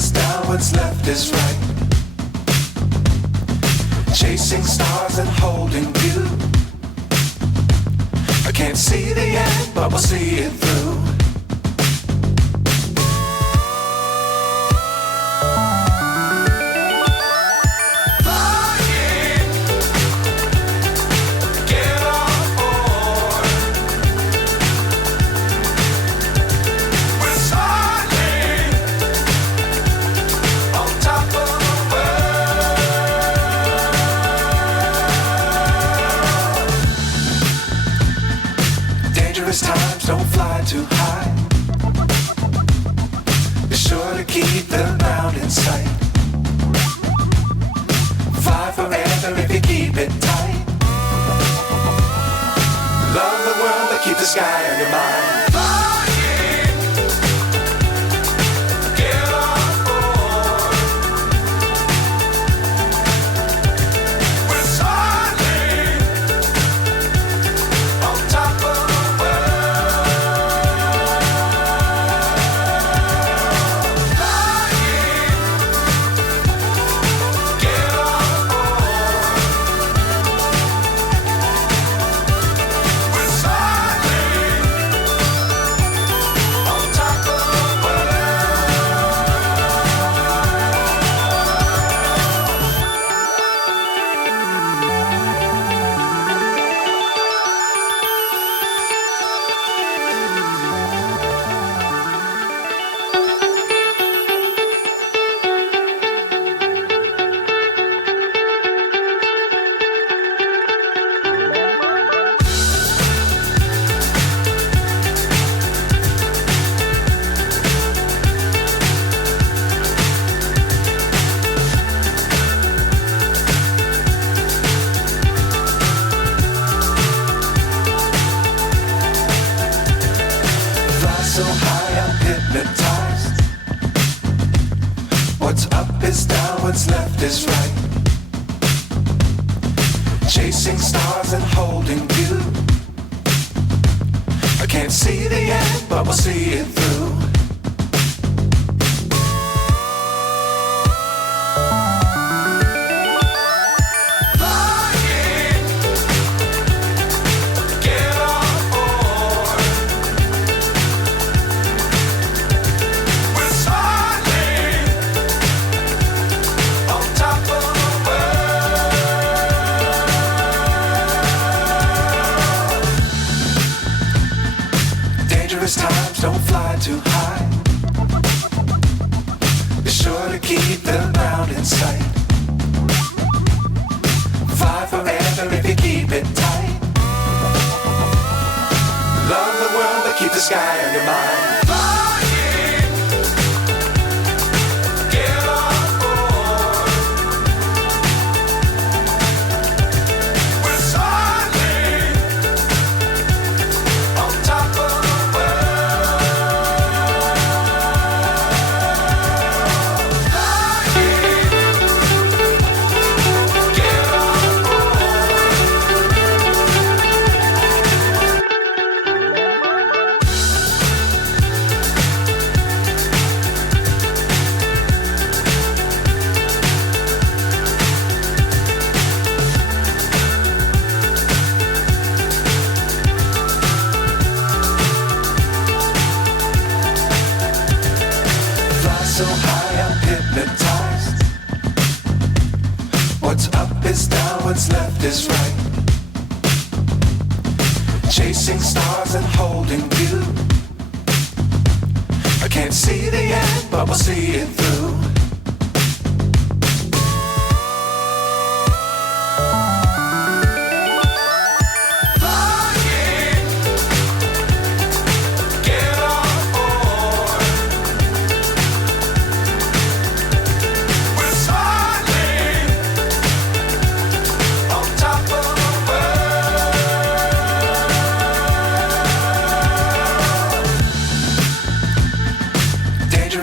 is down, what's left is right. Chasing stars and holding you. I can't see the end, but we'll see it through. Times don't fly too high. Be sure to keep the ground in sight. Fly forever if you keep it tight. Love the world but keep the sky on your mind. So high I'm hypnotized. What's up is down, what's left is right. Chasing stars and holding you. I can't see the end, but we'll see it through. Times don't fly too high. Be sure to keep the ground in sight. Fly forever if you keep it tight. Love the world but keep the sky on your mind. So high I'm hypnotized. What's up is down, what's left is right. Chasing stars and holding you. I can't see the end, but we'll see it through.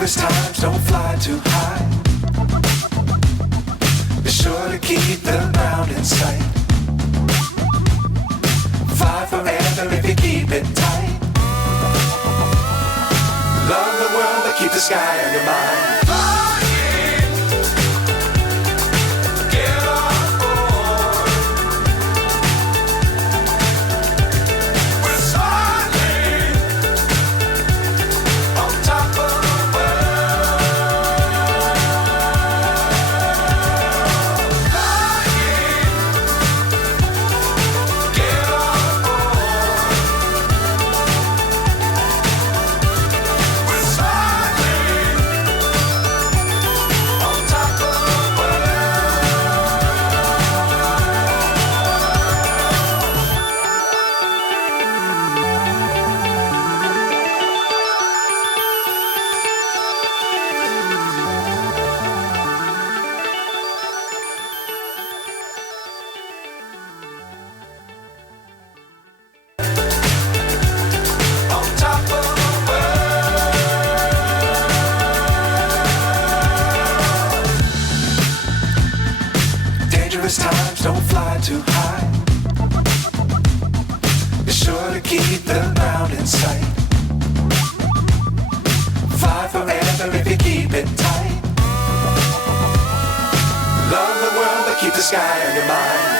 Times don't fly too high. Be sure to keep the ground in sight. Fly forever if you keep it tight. Love the world but keep the sky on your mind. fly too high. Be sure to keep the ground in sight. Fly forever if you keep it tight. Love the world, but keep the sky on your mind.